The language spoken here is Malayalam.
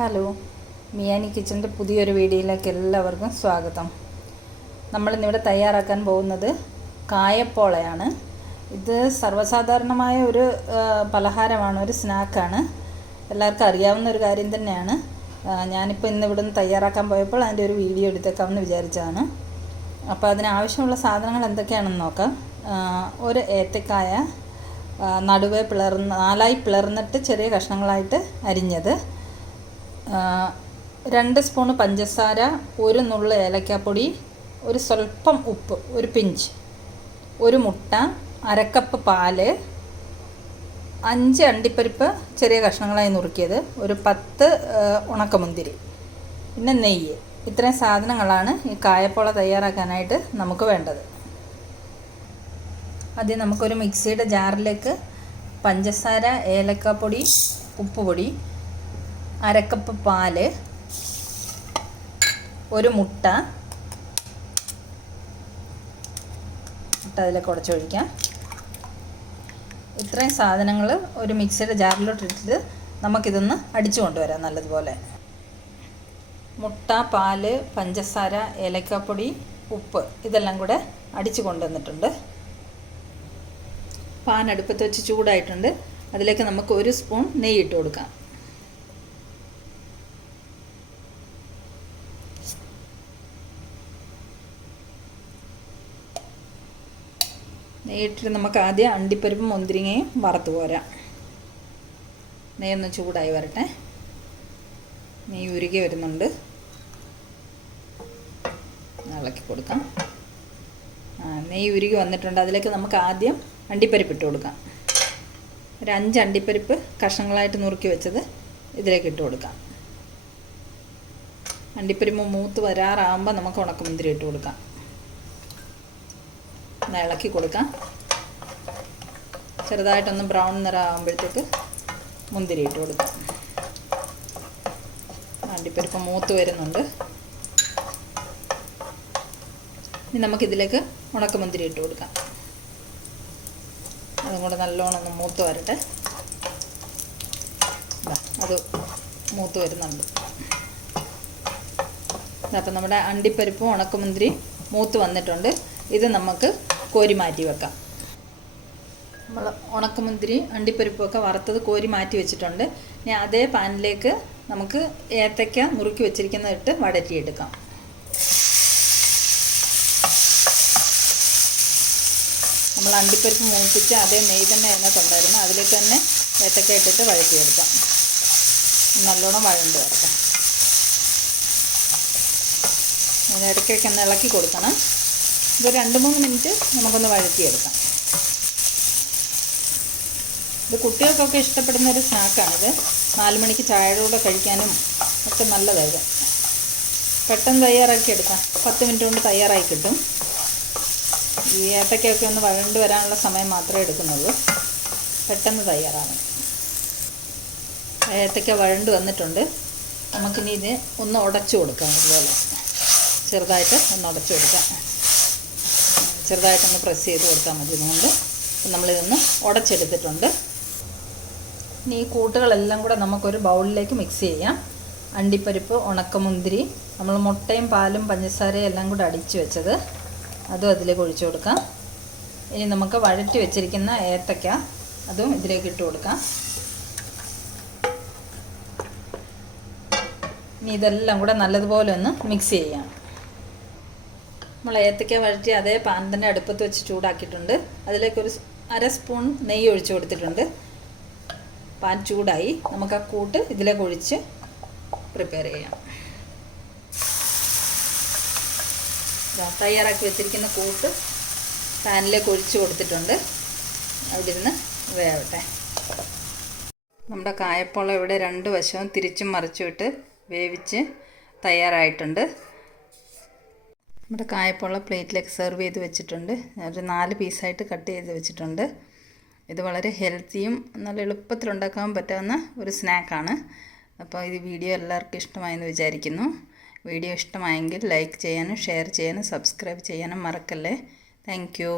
ഹലോ, മിയാനി കിച്ചൻ്റെ പുതിയൊരു വീഡിയോയിലേക്ക് എല്ലാവർക്കും സ്വാഗതം. നമ്മളിന്നിവിടെ തയ്യാറാക്കാൻ പോകുന്നത് കായപ്പോളയാണ്. ഇത് സർവ്വസാധാരണമായ ഒരു പലഹാരമാണ്, ഒരു സ്നാക്കാണ്. എല്ലാവർക്കും അറിയാവുന്ന ഒരു കാര്യം തന്നെയാണ്. ഞാനിപ്പോൾ ഇന്നിവിടെ നിന്ന് തയ്യാറാക്കാൻ പോയപ്പോൾ അതിൻ്റെ ഒരു വീഡിയോ എടുത്തേക്കാമെന്ന് വിചാരിച്ചതാണ്. അപ്പോൾ അതിനാവശ്യമുള്ള സാധനങ്ങൾ എന്തൊക്കെയാണെന്ന് നോക്കാം. ഒരു ഏത്തക്കായ നടുവേ നാലായി പിളർന്നിട്ട് ചെറിയ കഷ്ണങ്ങളായിട്ട് അരിഞ്ഞത്, 2 സ്പൂൺ പഞ്ചസാര, ഒരു നുള്ള് ഏലക്കാപ്പൊടി, ഒരു സ്വല്പം ഉപ്പ്, ഒരു പിഞ്ച്, ഒരു മുട്ട, അരക്കപ്പ് പാല്, 5 അണ്ടിപ്പരിപ്പ് ചെറിയ കഷ്ണങ്ങളായി നുറുക്കിയത്, ഒരു 10 ഉണക്കമുന്തിരി, പിന്നെ നെയ്യ്. ഇത്രയും സാധനങ്ങളാണ് ഈ കായപ്പോള തയ്യാറാക്കാനായിട്ട് നമുക്ക് വേണ്ടത്. ആദ്യം നമുക്കൊരു മിക്സിയുടെ ജാറിലേക്ക് പഞ്ചസാര, ഏലക്കാപ്പൊടി, ഉപ്പുപൊടി, അരക്കപ്പ് പാല്, ഒരു മുട്ട അതിലേക്ക് ഉടച്ചൊഴിക്കാം. ഇത്രയും സാധനങ്ങൾ ഒരു മിക്സിയുടെ ജാറിലോട്ട് ഇട്ടിട്ട് നമുക്കിതൊന്ന് അടിച്ചു കൊണ്ടുവരാം നല്ലതുപോലെ. മുട്ട, പാല്, പഞ്ചസാര, ഏലക്കാപ്പൊടി, ഉപ്പ് ഇതെല്ലാം കൂടെ അടിച്ചു കൊണ്ടുവന്നിട്ടുണ്ട്. പാൻ അടുപ്പത്ത് വെച്ച് ചൂടായിട്ടുണ്ട്. അതിലേക്ക് നമുക്ക് 1 സ്പൂൺ നെയ്യ് ഇട്ട് കൊടുക്കാം. നെയ്യിട്ടിട്ട് നമുക്ക് ആദ്യം അണ്ടിപ്പരിപ്പും മുന്തിരിങ്ങയും വറുത്ത് പോരാം. നെയ്യൊന്ന് ചൂടായി വരട്ടെ. നെയ്യ് ഉരുകി വരുന്നുണ്ട്. ഇളക്കി കൊടുക്കാം. നെയ്യ് ഉരുകി വന്നിട്ടുണ്ട്. അതിലേക്ക് നമുക്ക് ആദ്യം അണ്ടിപ്പരിപ്പ് ഇട്ട് കൊടുക്കാം. ഒരു 5 അണ്ടിപ്പരിപ്പ് കഷ്ണങ്ങളായിട്ട് നുറുക്കി വെച്ചത് ഇതിലേക്ക് ഇട്ട് കൊടുക്കാം. അണ്ടിപ്പരിപ്പ് മൂത്ത് വരാറാകുമ്പോൾ നമുക്ക് ഉണക്കമുന്തിരി ഇട്ട് കൊടുക്കാം. ഇളക്കി കൊടുക്കാം. ചെറുതായിട്ടൊന്ന് ബ്രൗൺ നിറം ആകുമ്പോഴത്തേക്ക് മുന്തിരി ഇട്ട് കൊടുക്കാം. അണ്ടിപ്പരിപ്പ് മൂത്ത് വരുന്നുണ്ട്. ഇനി നമുക്കിതിലേക്ക് ഉണക്കമുന്തിരി ഇട്ട് കൊടുക്കാം. അതും കൂടെ നല്ലോണം ഒന്ന് മൂത്ത് വരട്ടെ. അത് മൂത്ത് വരുന്നുണ്ട്. അപ്പം നമ്മുടെ അണ്ടിപ്പരിപ്പും ഉണക്കമുന്തിരി മൂത്ത് വന്നിട്ടുണ്ട്. ഇത് നമുക്ക് കോരി മാറ്റി വെക്കാം. നമ്മൾ ഉണക്കമുന്തിരി അണ്ടിപ്പരിപ്പും ഒക്കെ വറുത്തത് കോരി മാറ്റി വെച്ചിട്ടുണ്ട്. ഇനി അതേ പാനിലേക്ക് നമുക്ക് ഏത്തയ്ക്ക നുറുക്കി വെച്ചിരിക്കുന്നത് ഇട്ട് വഴറ്റിയെടുക്കാം. നമ്മൾ അണ്ടിപ്പരിപ്പ് മൂപ്പിച്ച് അതേ നെയ്യ് തന്നെ അതിനകത്തുണ്ടായിരുന്നു. അതിലേക്ക് തന്നെ ഏത്തക്ക ഇട്ടിട്ട് വഴറ്റിയെടുക്കാം. നല്ലോണം വഴണ്ട് വരട്ടെ. ഇടയ്ക്കൊക്കെ ഒന്ന് ഇളക്കി കൊടുക്കണം. ഇത് 2-3 മിനിറ്റ് നമുക്കൊന്ന് വഴറ്റിയെടുക്കാം. ഇത് കുട്ടികൾക്കൊക്കെ ഇഷ്ടപ്പെടുന്ന ഒരു സ്നാക്കാണിത്. 4 മണിക്ക് ചായയുടെ കൂടെ കഴിക്കാനും ഒക്കെ നല്ലതായത്. പെട്ടെന്ന് തയ്യാറാക്കി എടുക്കാം. 10 മിനിറ്റ് കൊണ്ട് തയ്യാറായി കിട്ടും. ഈ ഏത്തക്കയൊക്കെ ഒന്ന് വഴണ്ട് വരാനുള്ള സമയം മാത്രമേ എടുക്കുന്നുള്ളൂ. പെട്ടെന്ന് തയ്യാറാണ്. ഏത്തക്ക വഴണ്ട് വന്നിട്ടുണ്ട്. നമുക്കിനി ഇത് ഒന്ന് ഉടച്ചു കൊടുക്കാം. അതുപോലെ ചെറുതായിട്ട് ഒന്ന് ഉടച്ചു കൊടുക്കാം. ചെറുതായിട്ടൊന്ന് പ്രസ് ചെയ്ത് കൊടുത്താൽ മതി. ഇതുകൊണ്ട് നമ്മളിതൊന്ന് ഉടച്ചെടുത്തിട്ടുണ്ട്. ഇനി ഈ കൂട്ടുകളെല്ലാം കൂടെ നമുക്കൊരു ബൗളിലേക്ക് മിക്സ് ചെയ്യാം. അണ്ടിപ്പരിപ്പ്, ഉണക്കമുന്തിരി, നമ്മൾ മുട്ടയും പാലും പഞ്ചസാരയും എല്ലാം കൂടെ അടിച്ച് വെച്ചത് അതും അതിലേക്ക് ഒഴിച്ചു കൊടുക്കാം. ഇനി നമുക്ക് വഴറ്റി വെച്ചിരിക്കുന്ന ഏത്തക്ക അതും ഇതിലേക്ക് ഇട്ട് കൊടുക്കാം. ഇനി ഇതെല്ലാം കൂടെ നല്ലതുപോലെ ഒന്ന് മിക്സ് ചെയ്യാം. നമ്മൾ ഏത്തക്ക വഴറ്റി അതേ പാൻ തന്നെ അടുപ്പത്ത് വെച്ച് ചൂടാക്കിയിട്ടുണ്ട്. അതിലേക്കൊരു 1/2 സ്പൂൺ നെയ്യ് ഒഴിച്ച് കൊടുത്തിട്ടുണ്ട്. പാൻ ചൂടായി. നമുക്ക് ആ കൂട്ട് ഇതിലേക്ക് ഒഴിച്ച് പ്രിപ്പയർ ചെയ്യാം. തയ്യാറാക്കി വെച്ചിരിക്കുന്ന കൂട്ട് പാനിലേക്ക് ഒഴിച്ച് കൊടുത്തിട്ടുണ്ട്. അവിടെ ഇരുന്ന് വേവട്ടെ. നമ്മുടെ കായപ്പോള ഇവിടെ 2 വശവും തിരിച്ചും മറിച്ചുമിട്ട് വേവിച്ച് തയ്യാറായിട്ടുണ്ട്. നമ്മുടെ കായപ്പോള പ്ലേറ്റിലേക്ക് സെർവ് ചെയ്ത് വെച്ചിട്ടുണ്ട്. ഒരു 4 പീസായിട്ട് കട്ട് ചെയ്ത് വെച്ചിട്ടുണ്ട്. ഇത് വളരെ ഹെൽത്തിയും നല്ല എളുപ്പത്തിലുണ്ടാക്കാൻ പറ്റാവുന്ന ഒരു സ്നാക്കാണ്. അപ്പോൾ ഈ വീഡിയോ എല്ലാവർക്കും ഇഷ്ടമായെന്ന് വിചാരിക്കുന്നു. വീഡിയോ ഇഷ്ടമായെങ്കിൽ ലൈക്ക് ചെയ്യാനും ഷെയർ ചെയ്യാനും സബ്സ്ക്രൈബ് ചെയ്യാനും മറക്കല്ലേ. Thank you.